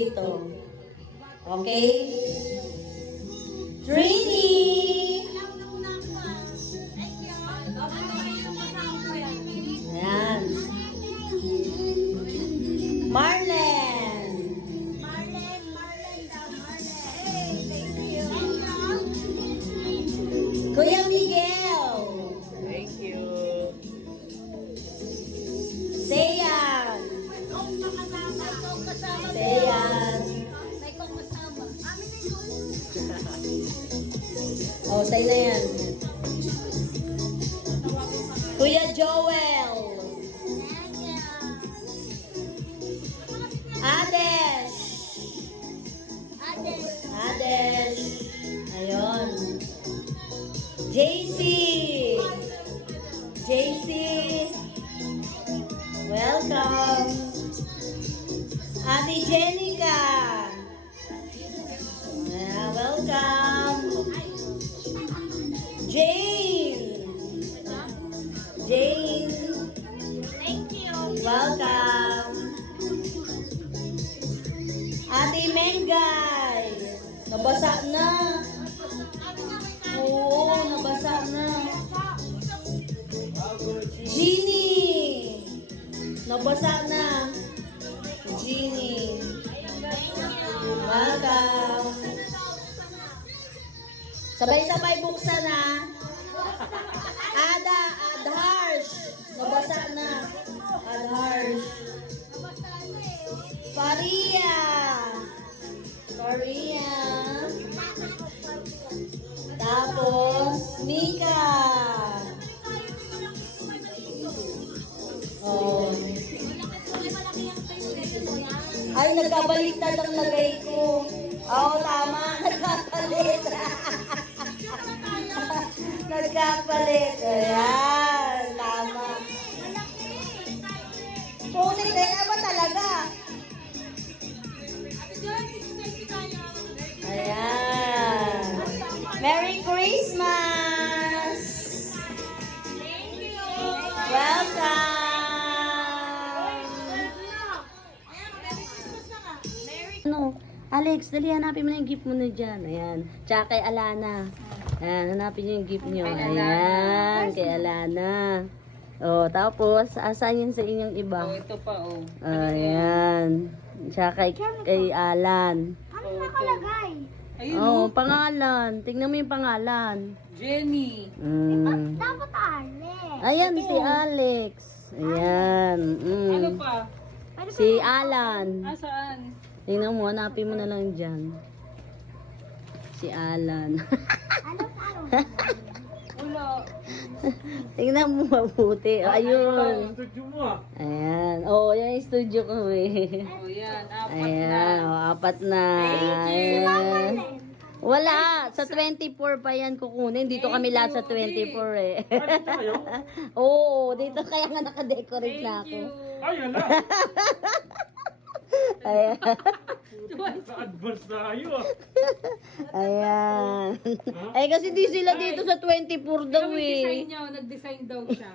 dito. Okay? Trini! Ayan. Marlen! Kuya Miguel! Thank you. Seyan! Seyan! Oh, sa'yo na yan. Kuya Joel! Ades! Ades! Ayun. JC! JC! Welcome! Ate Jenica! Yeah, welcome! Jane! Jane! Thank you. Welcome! Ate Mengay! Nabasa na! Oo, nabasa na! Jeannie! Nabasa na! Jeannie! Welcome! Sabay-sabay buksan na! Adharsh! Nabasa na! Adharsh! Faria! Faria! Tapos, Mika! Oh. Ay, nagkabaliktad ang lagay ko. Oo, tama. Nagkapalit. Nagkapalit. Ayan, tama. Punit, kaya ba talaga? Ayan. Merry Christmas! Welcome! Ano? Alex, dali hanapin mo na yung gift mo na dyan. Ayan. Tsaka kay Alana. Ayan, hanapin niyo yung gift niyo. Ayan, kay Alana. Oh, tapos, asan yun sa inyong iba? Oh, ito pa, oh. Ayan. Tsaka kay Alan. Ano nakalagay? Ayun, Oh, pangalan. Tingnan mo yung pangalan. Jenny. Dapat Alex. Ayan, si Alex. Ayan. Ano pa? Si Alan. Saan? Tingnan mo, hanapin mo na lang dyan. Si Alan. Wala. Tingnan mo mabuti. Ayun. Studio mo. Ayan. Oh, yan yung studio ko eh. Oh, yan. Apat Ayan. na. Oh, apat na. Ayan. Wala. Sa 24 pa yan kukunin. Dito kami lahat sa 24 eh. Oo, dito kaya nga nakadecorate na ako. Ay, hala. Ayan. Sa-advance na kayo. Ayan. Eh kasi di sila dito sa 24 daw eh. Nag-design daw siya.